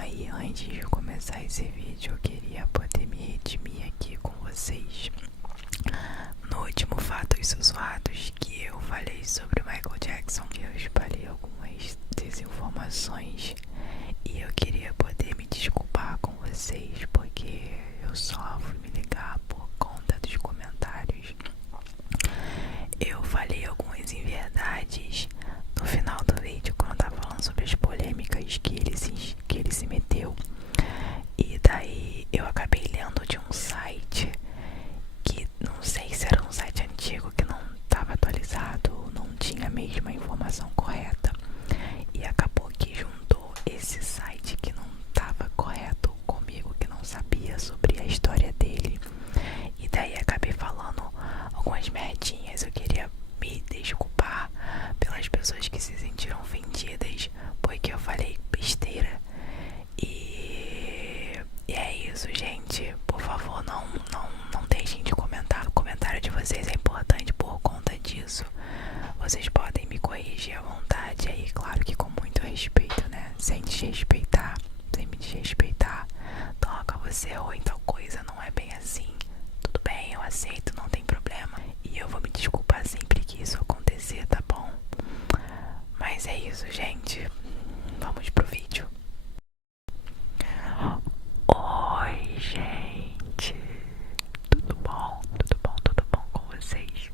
aí, antes de começar esse vídeo, eu queria poder me redimir aqui com vocês. No último Fatos Sussurrados que eu falei sobre o Michael Jackson, eu espalhei algumas desinformações e eu queria poder me desculpar com vocês, porque eu só fui me ligar por conta dos comentários. Eu falei algumas inverdades no final do vídeo, quando eu tava falando sobre as polêmicas que ele se meteu. E daí eu acabei lendo de um site que não sei se era um site antigo que não estava atualizado, não tinha a mesma informação correta. E acabou que juntou esse site que não estava correto comigo, que não sabia sobre a história dele. E daí acabei falando algumas merdinhas. Eu queria me desculpar pelas pessoas que se sentiram ofendidas, porque eu falei besteira. E é isso, gente. Por favor, não deixem de comentar. O comentário de vocês é importante por conta disso. Vocês podem me corrigir à vontade aí, claro que com muito respeito, né? Sem desrespeitar, sem me desrespeitar. Toca, você errou em tal coisa, não é bem assim. Tudo bem, eu aceito, não tem problema. E eu vou me desculpar sempre que isso acontecer, tá bom? Mas é isso, gente. Vamos pro vídeo. Oi, gente. Tudo bom? Tudo bom com vocês?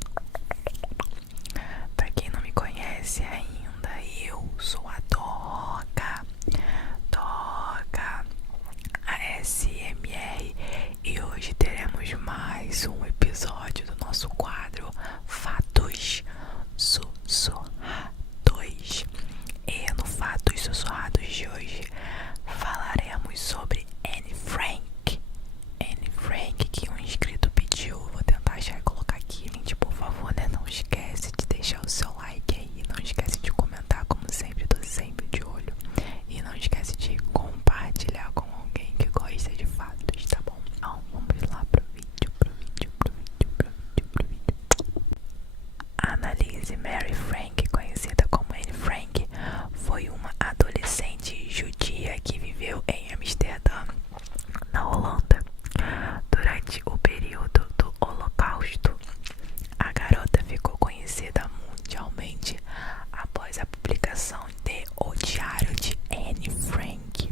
Pra quem não me conhece ainda, eu sou a Doca ASMR, e hoje teremos mais um episódio do nosso quadro Fatos Sussurrados. E no Fatos Sussurrados de hoje falaremos sobre Anne Frank. Anne Frank, que um inscrito pediu. Vou tentar achar e colocar aqui, gente, por favor, né? Não esquece de deixar o seu like aí, não esquece de comentar, como sempre, tô sempre de olho. E não esquece de compartilhar com alguém que gosta de fatos, tá bom? Então, vamos lá pro vídeo. Annalise Mary Frank, conhecida como Anne Frank, foi uma adolescente judia que viveu em Amsterdã, na Holanda, durante o período do Holocausto. A garota ficou conhecida mundialmente após a publicação de O Diário de Anne Frank,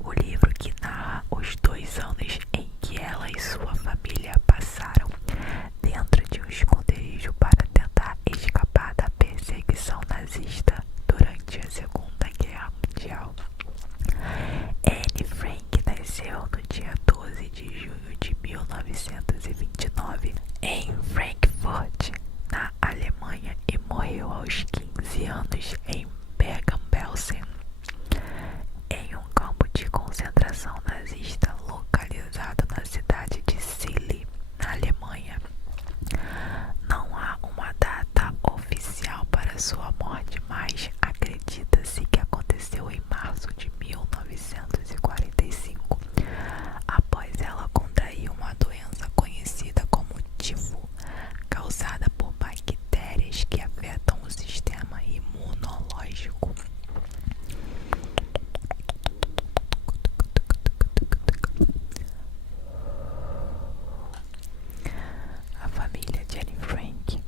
o livro que narra os 2 anos em que ela e sua família passaram dentro de um esconderijo para tentar escapar da perseguição nazista durante a Segunda Guerra Mundial. Anne Frank nasceu no dia 12 de junho de 1929 em Frankfurt, na Alemanha, e morreu aos 15 anos em Bergen-Belsen, em um campo de concentração nazista localizado na cidade de Celle, na Alemanha. Não há uma data oficial para sua morte, mas acredita-se que aconteceu em março de 1945, após ela contrair uma doença conhecida como tifo, causada por bactérias que afetam o sistema imunológico. A família de Anne Frank,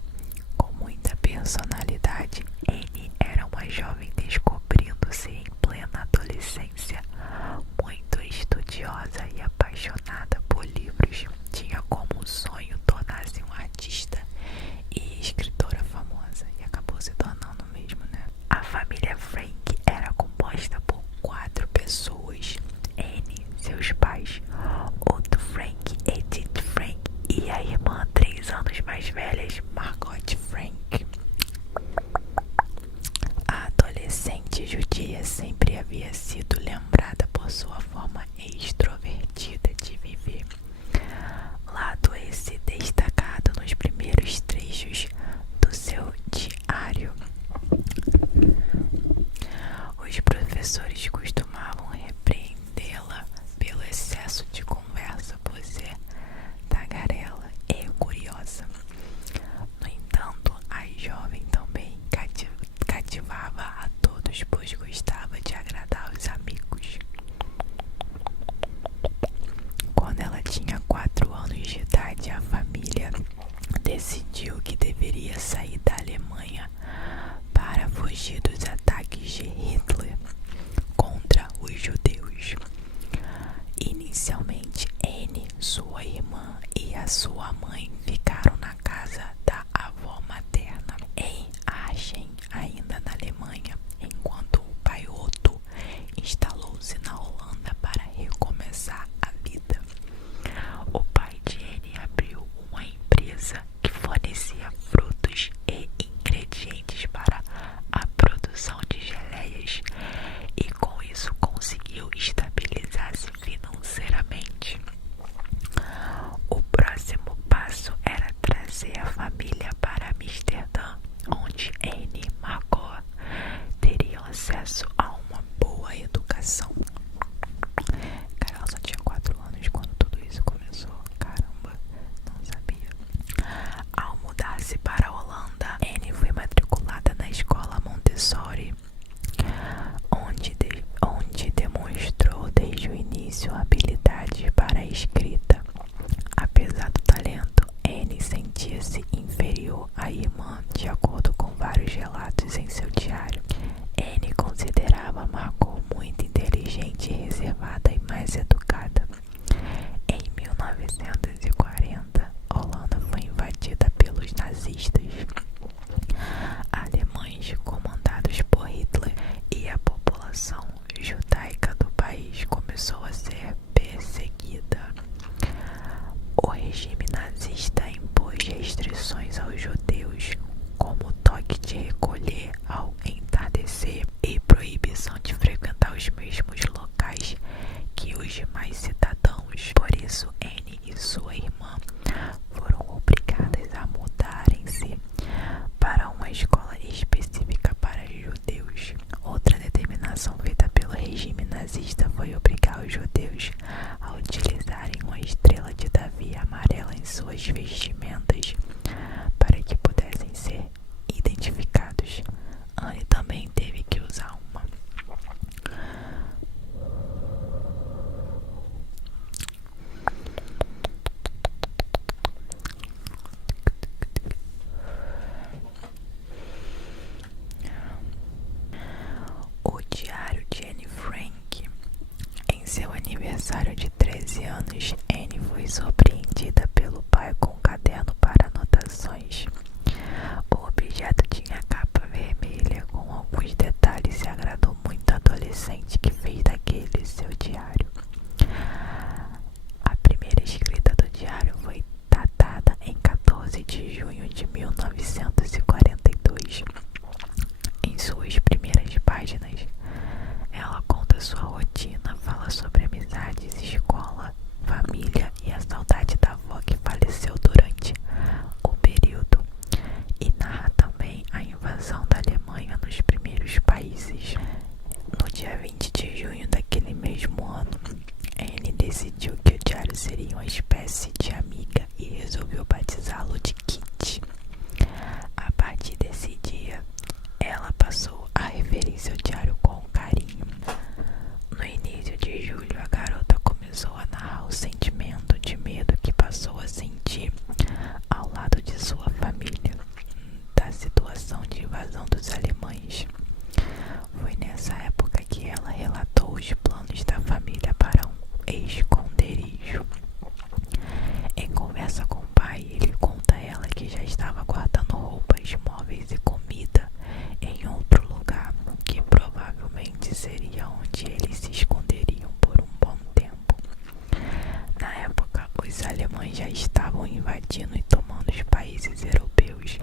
com muita personalidade, Anne era uma jovem descobrindo-se em plena adolescência, muito estudiosa e apaixonada por livros. Tinha como sonho tornar-se uma artista e escritora famosa, e acabou se tornando mesmo, né? A família Frank era composta por 4 pessoas: Anne, seus pais, Otto Frank, Edith Frank e a irmã 3 anos mais velha, Margot Frank. A adolescente judia sempre havia sido lembrada por sua forma extrovertida de viver, lado esse destacado nos primeiros trechos do seu diário. Os professores costumavam repreendê-la pelo excesso de conversa, por ser tagarela e curiosa. No entanto, a jovem também cativava a todos, pois gostava de agradar os amigos. acesso a uma boa educação. Carol só tinha 4 anos quando tudo isso começou. Caramba, não sabia. Ao mudar-se para a Holanda, Anne foi matriculada na escola Montessori, onde demonstrou desde o início habilidade para a escrita. Apesar do talento, Anne sentia-se inferior à irmã, de acordo com vários relatos em seu diário. Anne considerava Margot muito inteligente, reservada e mais educada. Em 1940, Holanda foi invadida pelos nazistas alemães comandados por Hitler, e a população judaica do país começou a ser perseguida. O regime nazista impôs restrições aos judeus, como toque de recolher ao entardecer e proibição de frequentar os mesmos locais que os demais cidadãos. Por isso, Anne e sua irmã foram obrigadas a mudarem-se para uma escola específica para judeus. Outra determinação feita pelo regime nazista foi obrigar os judeus a utilizarem uma estrela de Davi amarela em suas vestimentas para que pudessem ser identificados. Anne também teve que usar uma. O diário de Anne Frank. Em seu aniversário de 13 anos, Anne foi surpreendida pelo pai com um caderno para anotações. O objeto tinha capa vermelha com alguns detalhes e agradou muito a adolescente, que fez daquele seu diário. A primeira escrita do diário foi datada em 14 de junho de 1942. Em suas primeiras páginas, ela conta sua rotina, fala sobre amizades, escola, família e a saudade da avó que faleceu durante o período, e narra também a invasão da Alemanha nos primeiros países. No dia 20 de junho daquele mesmo ano, Anne decidiu que o diário seria uma espécie de amiga e resolveu batizá-lo de Kitty. A partir desse dia, ela passou a referir seu diário com carinho. No início de julho, a garota começou a narrar o sentimento de medo que passou a sentir ao lado de sua família, da situação de invasão dos alemães. Foi nessa época que ela relatou os planos da família para um esconderijo. Em conversa com o pai, ele conta a ela que já estava guardando roupas, móveis e comida em outro lugar, que provavelmente seria onde eles se esconderiam por um bom tempo. Na época, os alemães já estavam invadindo e tomando os países europeus,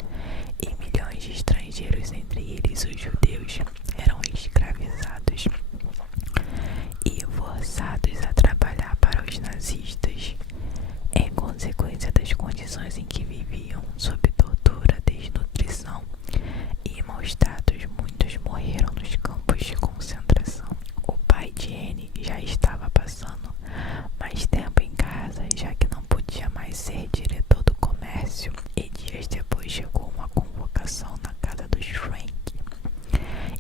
e milhões de estrangeiros, entre eles os judeus, eram escravizados e forçados a trabalhar para os nazistas. Em consequência das condições em que viviam, sob tortura, desnutrição e maus tratos, muitos morreram nos campos de concentração. O pai de Anne já estava passando mais tempo em casa, já que não podia mais ser diretor do comércio, e dias depois chegou uma convocação na casa dos Frank.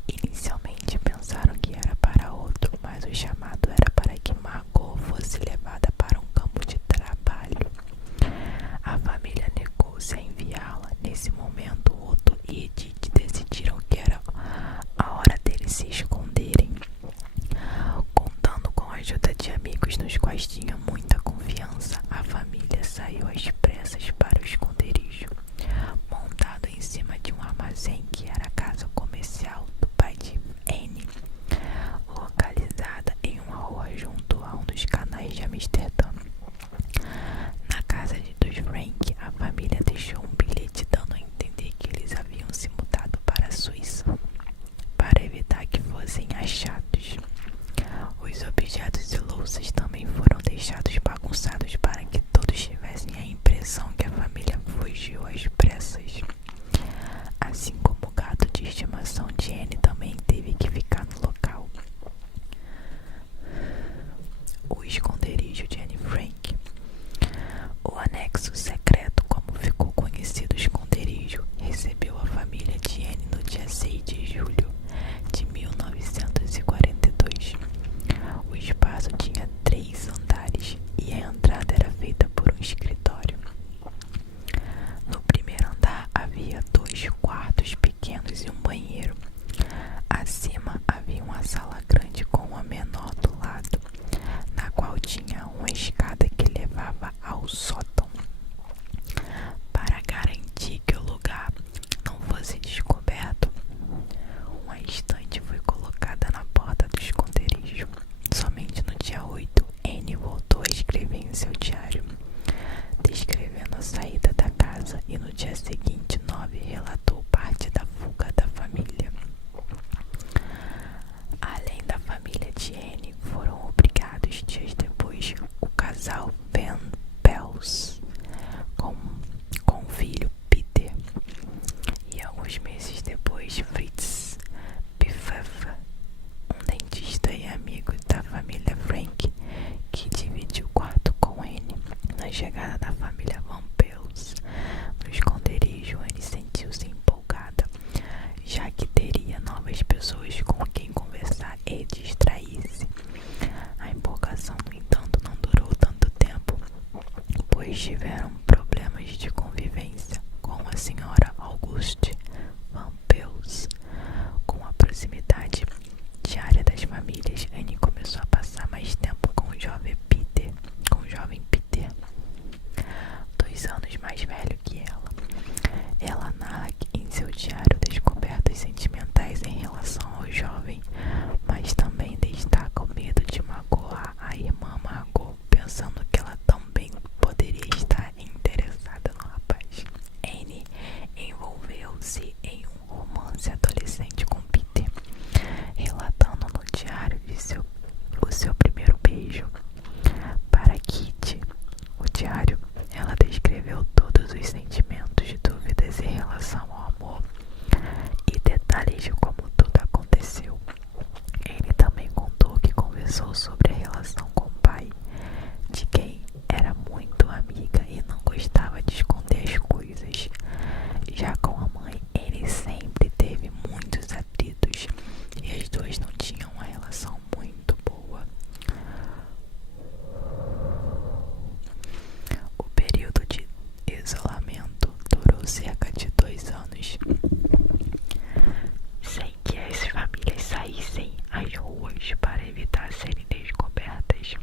Inicialmente pensaram que era para outro, mas o chamado era para que Margot fosse levada para um campo de trabalho. A família negou-se a enviá-la. Nesse momento, Otto e Edith decidiram que era a hora deles se esconderem. Contando com a ajuda de amigos nos quais tinha muita confiança, a família saiu às pressas para o esconderijo, montado em cima de um armazém que era a casa comercial do pai de Anne, localizada em uma rua junto a um dos canais de Amsterdã. Na casa dos Frank, a família deixou um bilhete dando a entender que eles haviam se mudado para a Suíça, para evitar que fossem achados. Os objetos e louças também foram deixados bagunçados para que todos tivessem a impressão que a família fugiu às pressas. Assim como o gato de estimação de Anne também teve que ficar casal Van Pels com o filho Peter. E alguns meses depois, Fritz Pfaff, um dentista e amigo da família Frank, que dividiu o quarto com Anne. Na chegada da família Van Pels no esconderijo, Anne sentiu-se empolgada, já que teria novas pessoas com quem conversar e distrair-se. A empolgação, no entanto, não durou tanto tempo, pois tiveram problemas de convivência com a senhora Auguste Van Pels. Com a proximidade diária das famílias, Anne começou a passar mais tempo com o jovem Peter, 2 anos mais velho que ela. Ela narra em seu diário descobertas sentimentais em relação ao jovem, mas também destaca o medo de magoar a irmã Margot, pensando que ela também poderia estar interessada no rapaz. Anne envolveu-se em um romance adolescente com Peter, relatando no diário o seu primeiro beijo. Para Kitty, o diário, ela descreveu todos os sentimentos, dúvidas em relação ao amor e detalhes de como tudo aconteceu. Ele também contou que conversou sobre a relação com o pai, de quem era muito amiga e não gostava de esconder as coisas. Já com a mãe, ele sempre teve muitos atritos e as duas não tinham uma relação muito boa. O período de isolamento durou cerca de 2 anos, sem que as famílias saíssem às ruas para evitar serem descobertas.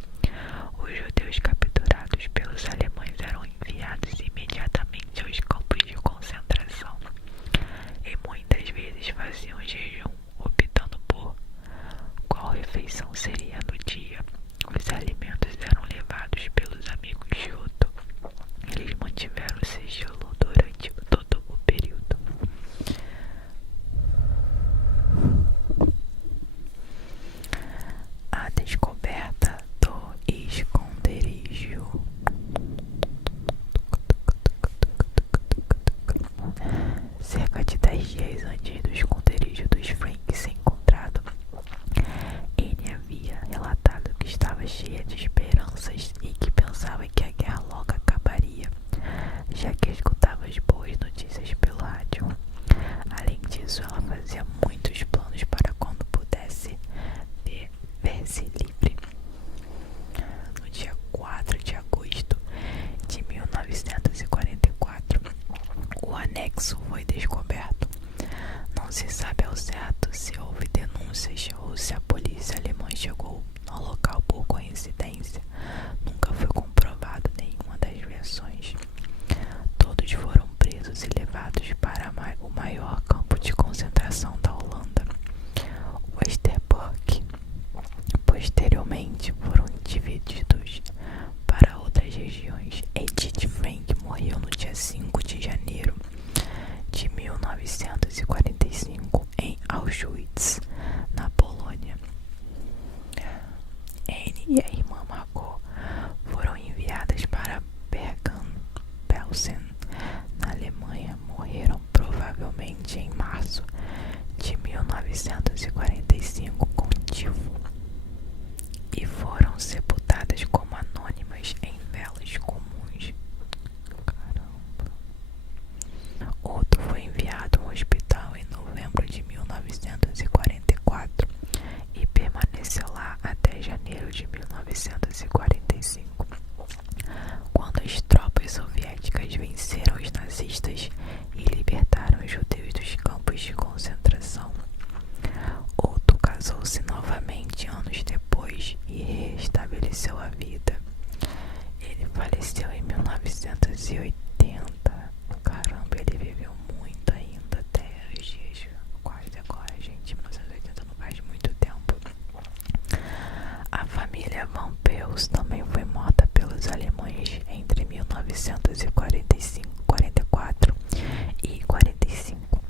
Os judeus capturados pelos alemães eram enviados imediatamente aos campos de concentração e muitas vezes faziam jejum, optando por qual refeição seria no dia. Os alimentos eram levados pelos amigos de Otto. Eles mantiveram o sigilo durante todo o período. A descoberta do esconderijo. Cerca de 10 dias antes do esconderijo dos Frank ser encontrado, Anne havia relatado que estava cheia de esperanças e que pensava que a guerra logo acabaria, já que escutava as boas notícias pelo rádio. Além disso, ela fazia muitos planos para quando pudesse ver-se livre. No dia 4 de agosto de 1944, o anexo foi descoberto. Não se sabe ao certo se houve denúncias ou se a polícia alemã chegou ao local por coincidência. Nunca foi comprovado nenhuma das versões. Todos foram presos e levados para o maior campo de concentração da Holanda, Westerbork. Posteriormente foram divididos para outras regiões. Edith Frank morreu no dia 5 de janeiro de 1945 em Auschwitz, na Polônia. Anne e a irmã Margot foram enviadas para Bergen-Belsen, na Alemanha. Morreram provavelmente em março de 1945 com tifo e foram sepultadas como anônimas em velas comuns. Caramba. Otto foi enviado a um hospital em novembro de 1944 e permaneceu lá até janeiro de 1945. Quando as tropas soviéticas venceram os nazistas e libertaram os judeus dos campos de concentração, Otto casou-se novamente anos depois e restabeleceu a vida. Ele faleceu em 1980. Caramba, ele viveu muito ainda, até os dias quase agora, gente. 1980 não faz muito tempo. A família Van Pels também foi morta pelos alemães entre 1944 e 45.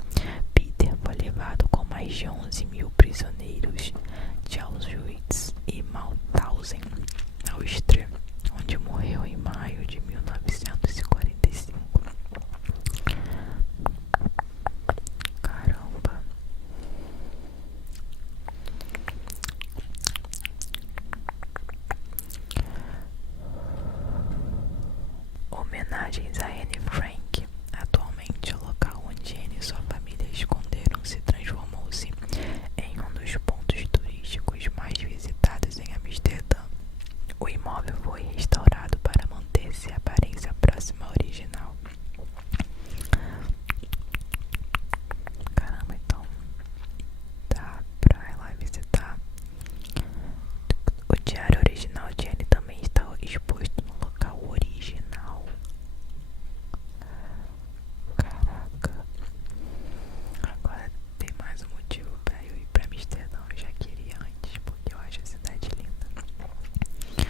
Peter foi levado com mais de 11.000 prisioneiros de Auschwitz e Mauthausen, Áustria, onde homenagens a Anne Frank. Atualmente, o local onde Anne e sua família esconderam-se transformou-se em um dos pontos turísticos mais visitados em Amsterdã. O imóvel foi restaurado para manter-se a aparência próxima à original. Caramba, então dá pra ir lá visitar. O diário original de Anne também está exposto no local original. Caraca. Agora tem mais um motivo pra eu ir pra Amsterdã. Eu já queria antes, porque eu acho a cidade linda.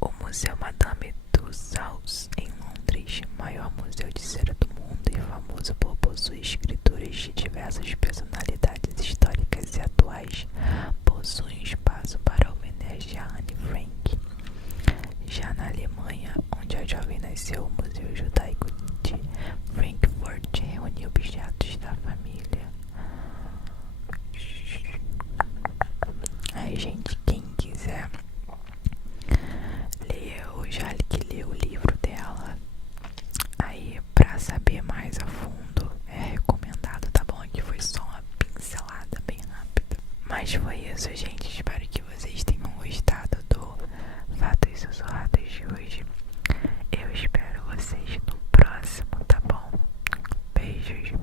O Museu Madame Tussauds, em Londres, maior museu de cera do mundo e famoso por possuir escrituras de diversas personalidades históricas e atuais, possui um espaço para homenagear Anne Frank. Já na Alemanha, onde a jovem nasceu, o Museu Judaico de Frankfurt reuniu objetos da família. Ai, gente, quem quiser ler, eu já que li o livro dela. Aí, pra saber mais a fundo, é recomendado, tá bom? Aqui foi só uma pincelada bem rápida. Mas foi isso, gente. Espero que vocês tenham gostado do Fatos Sussurrados de hoje. Eu espero vocês no próximo, tá bom? Beijos.